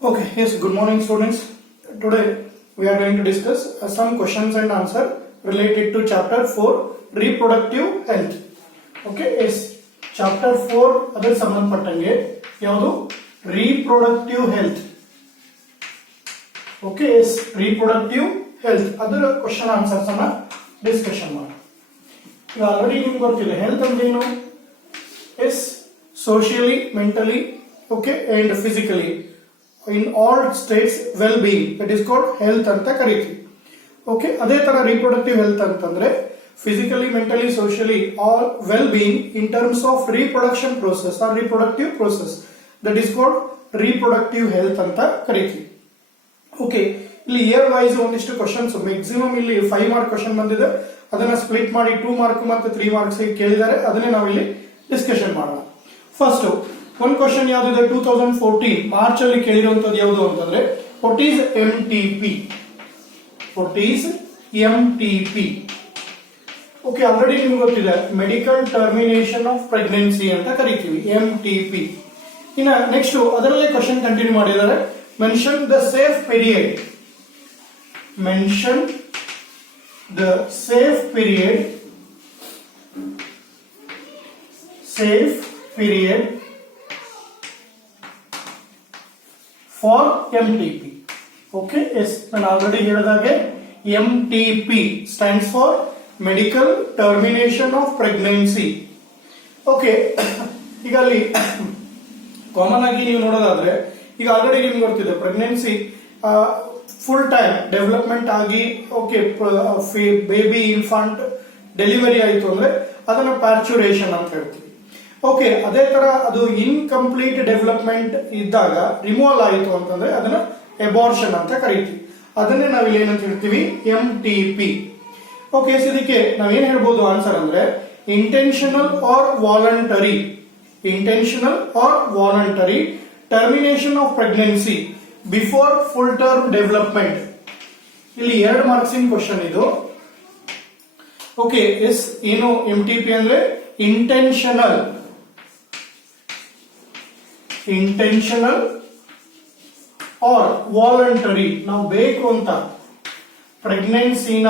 Okay, yes, good morning students. Today we are going to discuss some questions and answer related to chapter 4 reproductive health. Okay, yes, chapter 4 ಅದರ ಸಂಬಂಧಪಟ್ಟಂಗೆ ಯಾವುದು reproductive health. Okay, yes, reproductive health ಅದರ question answers ಅನ್ನ discussion ಮಾಡೋಣ. ಈಗ already ನಿಮ್ಗೆ ಗೊತ್ತಿದೆ health ಅಂದ್ರೆ ಏನು? Yes socially, mentally, okay, and physically. In all states well-being, that is called health ಅಂತ ಕರೀತೀವಿ. ಓಕೆ, ಅದೇ ತರ reproductive health ಅಂತಂದ್ರೆ physically, mentally, socially all well-being in terms of reproduction process or reproductive process, that is called reproductive health ಅಂತ ಕರೀತೀವಿ. Okay, ಇಲ್ಲಿ year wise ಒಂದಿಷ್ಟು questions maximum ಇಲ್ಲಿ 5 ಮಾರ್ಕ್ ಕ್ವಶನ್ ಬಂದಿದೆ. ಅದನ್ನ ಸ್ಪ್ಲಿಟ್ ಮಾಡಿ 2 ಮಾರ್ಕ್ ಮತ್ತು 3 ಮಾರ್ಕ್ಸ್ ಕೇಳಿದ್ದಾರೆ. ಅದನ್ನೇ ನಾವಿಲ್ಲಿ ಡಿಸ್ಕಷನ್ ಮಾಡೋಣ. ಫಸ್ಟ್ ಒಂದು ಕ್ವಶನ್ ಯಾವ್ದಿದೆ? 2014 ಮಾರ್ಚ್ ಅಲ್ಲಿ ಕೇಳಿರುವಂತದ್ದು ಯಾವುದು ಅಂತಂದ್ರೆ what is MTP? What is MTP? Okay, already ನಿಮ್ಗೆ ಗೊತ್ತಿದೆ ಮೆಡಿಕಲ್ ಟರ್ಮಿನೇಷನ್ ಆಫ್ ಪ್ರೆಗ್ನೆನ್ಸಿ ಅಂತ ಕರಿತೀವಿ ಎಂಟಿಪಿ. ಇನ್ನ ನೆಕ್ಸ್ಟ್ ಅದರಲ್ಲೇ ಕ್ವಶನ್ ಕಂಟಿನ್ಯೂ ಮಾಡಿದ್ದಾರೆ. Mention the safe period. Mention the safe period. Safe period for MTP. Okay, yes, ನಾನು ಆಲ್ರೆಡಿ ಹೇಳಿದಾಗೆ MTP stands for Medical Termination of Pregnancy. Okay, ಈಗ ಅಲ್ಲಿ common ಆಗಿ ನೀವು ನೋಡೋದಾದ್ರೆ ಈಗ ಆಲ್ರೆಡಿ ನಿಮ್ಗೆ ಗೊತ್ತಿದೆ ಪ್ರೆಗ್ನೆನ್ಸಿ ಫುಲ್ ಟೈಮ್ ಡೆವಲಪ್ಮೆಂಟ್ ಆಗಿ ಓಕೆ ಬೇಬಿ ಇನ್ಫಾಂಟ್ ಡೆಲಿವರಿ ಆಯಿತು ಅಂದ್ರೆ ಅದನ್ನ ಪ್ಯಾರ್ಚುರೇಷನ್ ಅಂತ ಹೇಳ್ತೀವಿ. ಓಕೆ, ಅದೇ ತರ ಅದು ಇನ್ಕಂಪ್ಲೀಟ್ ಡೆವಲಪ್ಮೆಂಟ್ ಇದ್ದಾಗ ರಿಮೂವಲ್ ಆಯಿತು ಅಂತಂದ್ರೆ ಅದನ್ನ ಎಬಾರ್ಷನ್ ಅಂತ ಕರಿತೀವಿ. ಅದನ್ನೇ ನಾವಿಲ್ಲಿ ಏನಂತ ಹೇಳ್ತೀವಿ? MTP. ಓಕೆ, ಇದಕ್ಕೆ ನಾವೇನ್ ಹೇಳ್ಬೋದು ಆನ್ಸರ್ ಅಂದ್ರೆ intentional or voluntary. Intentional or voluntary termination of pregnancy before full term development. ಇಲ್ಲಿ 2 ಮಾರ್ಕ್ಸಿನ ಕ್ವಶನ್ ಇದು. ಓಕೆ, ಎಸ್, ಏನು MTP ಅಂದ್ರೆ ಇಂಟೆನ್ಷನಲ್ ಆರ್ ವಾಲಂಟರಿ. ನಾವು ಬೇಕು ಅಂತ ಪ್ರೆಗ್ನೆನ್ಸಿನ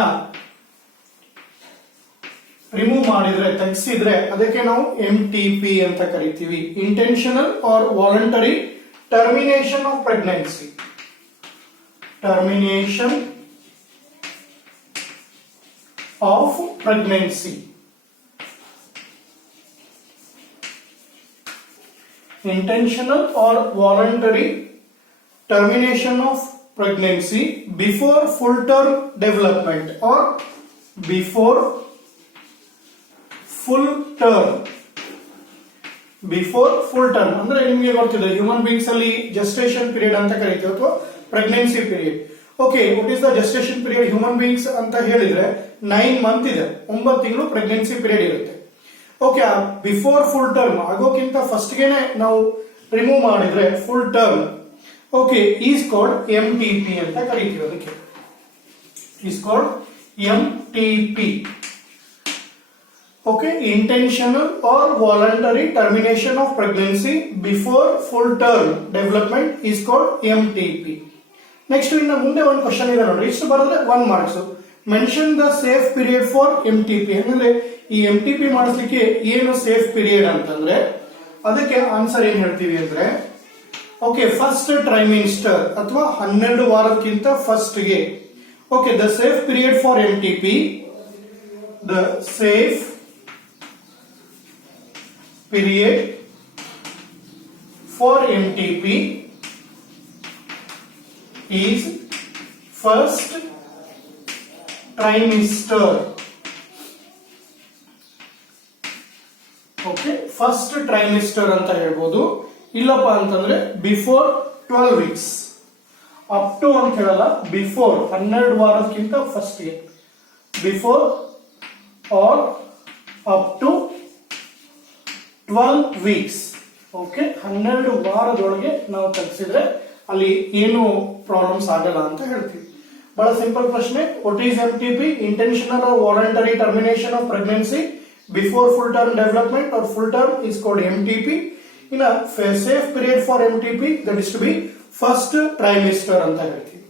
ರಿಮೂವ್ ಮಾಡಿದ್ರೆ ತೆಗೆಸಿದ್ರೆ ಅದಕ್ಕೆ ನಾವು MTP ಅಂತ ಕರಿತೀವಿ. Intentional or voluntary termination of pregnancy. Termination of pregnancy. Intentional or voluntary termination of pregnancy before full term development or before full term. Before full term ಅಂದ್ರೆ ನಿಮಗೆ ಗೊತ್ತಿದೆ ಹ್ಯೂಮನ್ ಬೀಯಿಂಗ್ಸ್ ಅಲ್ಲಿ ಜೆಸ್ಟೇಷನ್ ಪೀರಿಯಡ್ ಅಂತ ಕರೀತೀವಿ ಅಥವಾ pregnancy period. Okay, what is the gestation period human beings ಅಂತ ಹೇಳಿದ್ರೆ 9 month ಇದೆ, 9 ತಿಂಗಳು ಪ್ರೆಗ್ನೆನ್ಸಿ ಪೀರಿಯಡ್ ಇರುತ್ತೆ. ಓಕೆ, ಬಿಫೋರ್ ಫುಲ್ ಟರ್ಮ್ ಆಗೋಕ್ಕಿಂತ ಫಸ್ಟ್ ಗೆನೆ ನಾವು ರಿಮೂವ್ ಮಾಡಿದ್ರೆ full term okay is called MTP ಅಂತ ಕರೀತೀವಿ. ಅದಕ್ಕೆ is called MTP. Okay, intentional or voluntary termination of pregnancy before full term development is called MTP. Next ಇನ್ನು ಮುಂದೆ ಒಂದು ಕ್ವಶನ್ ಇದೆ ನೋಡ್ರಿ, ಇಷ್ಟು ಬರೆದ್ರೆ 1 marks. Mention the safe period for MTP. ಅಂದ್ರೆ ಈ MTP ಮಾಡಿಸ್ಲಿಕ್ಕೆ ಏನು ಸೇಫ್ ಪೀರಿಯಡ್ ಅಂತಂದ್ರೆ ಅದಕ್ಕೆ ಆನ್ಸರ್ ಏನ್ ಹೇಳ್ತೀವಿ ಅಂದ್ರೆ ಓಕೆ ಫಸ್ಟ್ ಟ್ರೈಮಿಸ್ಟರ್ ಅಥವಾ 12 ವಾರಕ್ಕಿಂತ ಫಸ್ಟ್ ಗೆ. Okay, the safe period for MTP. The safe period for MTP is first trimester. Okay, first trimester ಅಂತ ಹೇಳ್ಬೋದು. ಇಲ್ಲಪ್ಪ ಅಂತಂದ್ರೆ ಬಿಫೋರ್ 12 ವೀಕ್ಸ್. ಅಪ್ ಟು ಅಂತ ಹೇಳಲ್ಲ, ಬಿಫೋರ್ 12 ವಾರಕ್ಕಿಂತ ಫಸ್ಟ್ ಗೆ. Before or up to 12 weeks. Okay, 12 ವಾರದೊಳಗೆ ನಾವು ತೆಗೆಸಿದ್ರೆ ಅಲ್ಲಿ ಏನು ಪ್ರಾಬ್ಲಮ್ಸ್ ಆಗಲ್ಲ ಅಂತ ಹೇಳ್ತೀವಿ. ಬಹಳ ಸಿಂಪಲ್ ಪ್ರಶ್ನೆ. What is MTP? Intentional or voluntary termination of pregnancy before full term development or full term is called MTP. In a safe period for MTP, that is to be first trimester ಅಂತ ಹೇಳ್ತೀವಿ.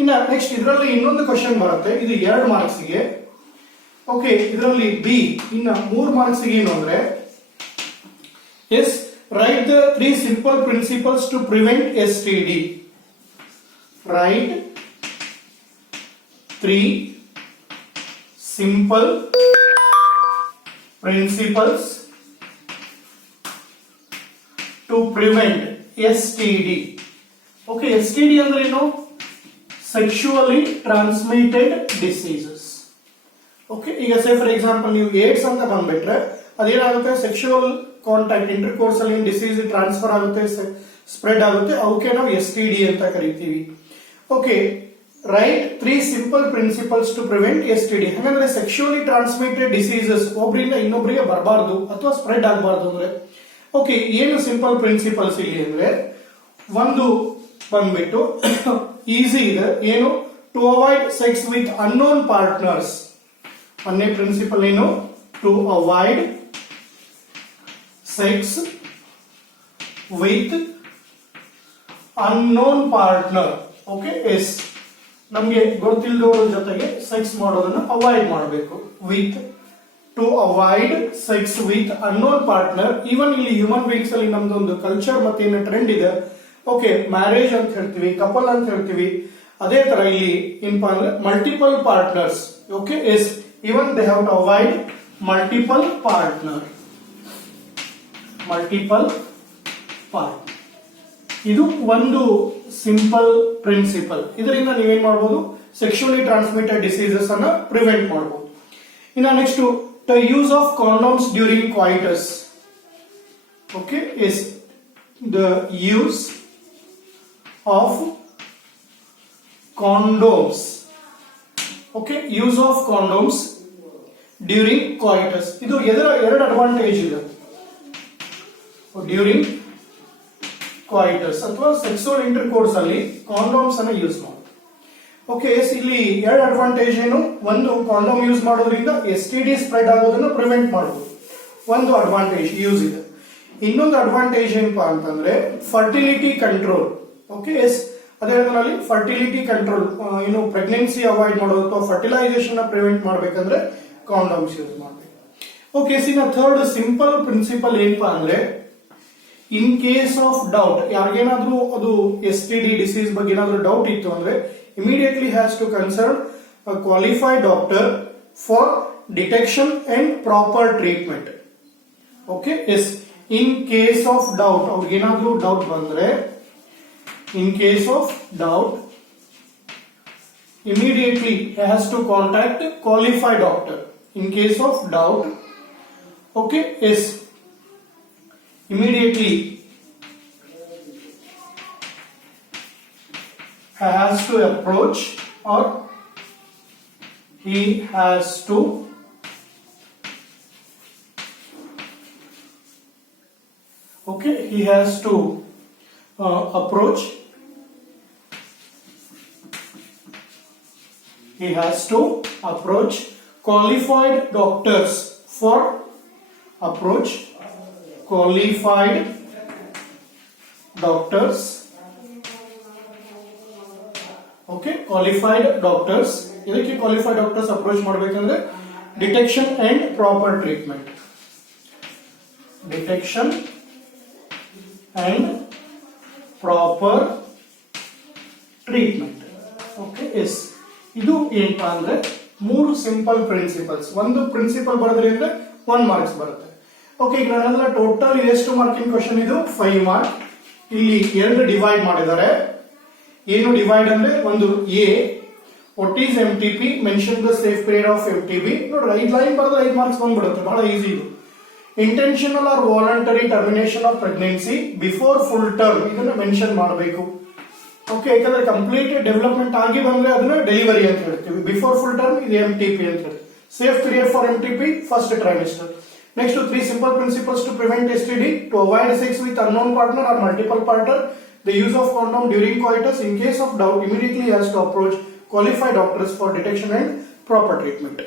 ಇನ್ನ next ಇದರಲ್ಲಿ ಇನ್ನೊಂದು question ಬರುತ್ತೆ, ಇದು 2 ಮಾರ್ಕ್ಸ್ಗೆ. Okay, ಇದರಲ್ಲಿ B ಇನ್ನ 3 ಮಾರ್ಕ್ಸ್ಗೆ ಏನು ಅಂದ್ರೆ S write the 3 simple principles to prevent STD. Write 3 simple principles to prevent STD. Okay, STD ಅಂದ್ರೆ ಏನು? Sexually transmitted diseases. ಓಕೆ, ಈಗ ಸೇ ಫಾರ್ ಎಕ್ಸಾಂಪಲ್ ನೀವು ಏಡ್ಸ್ ಅಂತ ಬಂದ್ಬಿಟ್ರೆ ಅದೇನಾಗುತ್ತೆ, ಸೆಕ್ಷುವಲ್ ಕಾಂಟ್ಯಾಕ್ಟ್ ಇಂಟರ್ ಕೋರ್ಸ್ ಅಲ್ಲಿ ಡಿಸೀಸ್ ಟ್ರಾನ್ಸ್ಫರ್ ಆಗುತ್ತೆ, ಸ್ಪ್ರೆಡ್ ಆಗುತ್ತೆ, ಅವಕ್ಕೆ ನಾವು STD ಅಂತ ಕರಿತೀವಿ. Okay, right 3 simple principles to prevent STD. ಹಾಗಾದ್ರೆ ಸೆಕ್ಷುವಲಿ ಟ್ರಾನ್ಸ್ಮಿಟೆಡ್ ಡಿಸೀಸಸ್ ಒಬ್ಬರಿಂದ ಇನ್ನೊಬ್ಬರಿಗೆ ಬರಬಾರ್ದು ಅಥವಾ ಸ್ಪ್ರೆಡ್ ಆಗಬಾರ್ದು ಅಂದ್ರೆ ಓಕೆ, ಏನು ಸಿಂಪಲ್ ಪ್ರಿನ್ಸಿಪಲ್ಸ್ ಇಲ್ಲಿ ಅಂದ್ರೆ ಒಂದು ಬಂದ್ಬಿಟ್ಟು ಈಸಿ ಇದೆ, ಏನು? To avoid sex with unknown partners. ಒಂದೇ ಪ್ರಿನ್ಸಿಪಲ್ ಏನು? To avoid sex with unknown partner. Okay, yes ನಮ್ಗೆ ಗೊತ್ತಿಲ್ಲದವರ ಜೊತೆಗೆ ಸೆಕ್ಸ್ ಮಾಡೋದನ್ನ ಅವಾಯ್ಡ್ ಮಾಡಬೇಕು. With to avoid sex with unknown partner. Even ಇಲ್ಲಿ ಹ್ಯೂಮನ್ ಬೀಯಿಂಗ್ಸ್ ಅಲ್ಲಿ ನಮ್ದೊಂದು ಕಲ್ಚರ್ ಮತ್ತೆ ಏನು ಟ್ರೆಂಡ್ ಇದೆ, ಓಕೆ, ಮ್ಯಾರೇಜ್ ಅಂತ ಹೇಳ್ತೀವಿ, ಕಪಲ್ ಅಂತ ಹೇಳ್ತೀವಿ. ಅದೇ ತರ ಇಲ್ಲಿ ಏನಪ್ಪಾ ಅಂದ್ರೆ multiple partners. Okay, yes even they have to avoid multiple partner. ಇದು ಒಂದು ಸಿಂಪಲ್ ಪ್ರಿನ್ಸಿಪಲ್. ಇದರಿಂದ ನೀವೇನ್ ಮಾಡಬಹುದು, ಸೆಕ್ಷುವಲಿ ಟ್ರಾನ್ಸ್ಮಿಟೆಡ್ ಡಿಸೀಸಸ್ ಅನ್ನ ಪ್ರಿವೆಂಟ್ ಮಾಡಬಹುದು. ಇನ್ನು next the use of condoms during coitus. Okay, is the use of condoms. Okay, use of condoms during coitus. ಇದು ಎರಡು ಅಡ್ವಾಂಟೇಜ್ ಇದೆ ಡ್ಯೂರಿಂಗ್ ಕ್ವಾಯಿಟಸ್ ಅಥವಾ ಸೆಕ್ಸುವಲ್ ಇಂಟರ್ ಕೋರ್ಸ್ ಅಲ್ಲಿ ಕಾಂಡೋಮ್ಸ್ ಅನ್ನ ಯೂಸ್ ಮಾಡಿ. ಓಕೆ, ಇಲ್ಲಿ 2 ಅಡ್ವಾಂಟೇಜ್ ಏನು? ಒಂದು, ಕಾಂಡೋಮ್ ಯೂಸ್ ಮಾಡೋದ್ರಿಂದ STD ಸ್ಪ್ರೆಡ್ ಆಗೋದನ್ನ ಪ್ರಿವೆಂಟ್ ಮಾಡಬಹುದು, ಒಂದು ಅಡ್ವಾಂಟೇಜ್ ಯೂಸ್ ಇದೆ. ಇನ್ನೊಂದು ಅಡ್ವಾಂಟೇಜ್ ಏನಪ್ಪಾ ಅಂತಂದ್ರೆ ಫರ್ಟಿಲಿಟಿ ಕಂಟ್ರೋಲ್. ಓಕೆ, ಎಸ್ ಅದೇ ರೀತಿಯಲ್ಲಿ ಫರ್ಟಿಲಿಟಿ ಕಂಟ್ರೋಲ್, ಏನು ಪ್ರೆಗ್ನೆನ್ಸಿ ಅವಾಯ್ಡ್ ಮಾಡೋದು ಅಥವಾ ಫರ್ಟಿಲೈಸೇಷನ್ ಪ್ರಿವೆಂಟ್ ಮಾಡಬೇಕಂದ್ರೆ ಕಾಂಡೋಮ್ಸ್ ಯೂಸ್ ಮಾಡಬೇಕು. ಓಕೆ, ಇನ್ನು ಥರ್ಡ್ ಸಿಂಪಲ್ ಪ್ರಿನ್ಸಿಪಲ್ ಏನಪ್ಪಾ ಅಂದ್ರೆ ಇನ್ ಕೇಸ್ ಆಫ್ ಡೌಟ್, ಯಾರಿಗೇನಾದ್ರೂ ಅದು STD ಡಿಸೀಸ್ ಬಗ್ಗೆ ಏನಾದ್ರೂ ಡೌಟ್ ಇತ್ತು ಅಂದ್ರೆ immediately has to consult a qualified doctor for detection and proper treatment. Okay, yes, in case of doubt, ಅವ್ರಿಗೆ ಏನಾದ್ರೂ ಡೌಟ್ ಬಂದ್ರೆ in case of doubt immediately he has to contact qualified doctor. In case of doubt, okay, yes, immediately has to approach or he has to approach. He has to approach qualified doctors for approach qualified doctors. Okay, qualified doctors. ಇದಕ್ಕೆ qualified doctors approach ಮಾಡಬೇಕಂದ್ರೆ detection and proper treatment. Detection and proper treatment. Okay, yes. ಇದು ಏನಪ್ಪಾ ಅಂದ್ರೆ 3 simple principles. ಒಂದು principal ಬರೋದ್ರಿಂದ 1 marks ಬರುತ್ತೆ. Okay, ಈಗ ನಾನೆಲ್ಲ ಟೋಟಲ್ ಎಷ್ಟು ಮಾರ್ಕಿಂಗ್ ಕ್ವಶನ್ ಇದು? 5 ಮಾರ್ಕ್. ಇಲ್ಲಿ 2 ಡಿವೈಡ್ ಮಾಡಿದ್ದಾರೆ. ಏನು ಡಿವೈಡ್ ಅಂದ್ರೆ ಒಂದು A what is MTP, mention the safe period of MTP. ನೋಡ್ರಿ 5 ಲೈನ್ ಬರೆದ್ರೆ 5 ಮಾರ್ಕ್ಸ್ ಬಂದ್ಬಿಡುತ್ತೆ, ಬಹಳ ಈಸಿ ಇದು. Intentional or voluntary termination of pregnancy before full term, ಇದನ್ನ ಮೆನ್ಷನ್ ಮಾಡಬೇಕು. ಓಕೆ, ಯಾಕಂದ್ರೆ ಕಂಪ್ಲೀಟ್ ಡೆವಲಪ್ಮೆಂಟ್ ಆಗಿ ಬಂದ್ರೆ ಅದನ್ನ ಡೆಲಿವರಿ ಅಂತ ಹೇಳ್ತೀವಿ. ಬಿಫೋರ್ ಫುಲ್ ಟರ್ಮ್ ಇದು MTP ಅಂತ ಹೇಳ್ತೀವಿ. Safe period for MTP first trimester. Next, 3 simple principles to prevent STD: to avoid sex with unknown partner or multiple partner, the use of condom during coitus. In case of doubt, immediately has to approach qualified doctors for detection and proper treatment.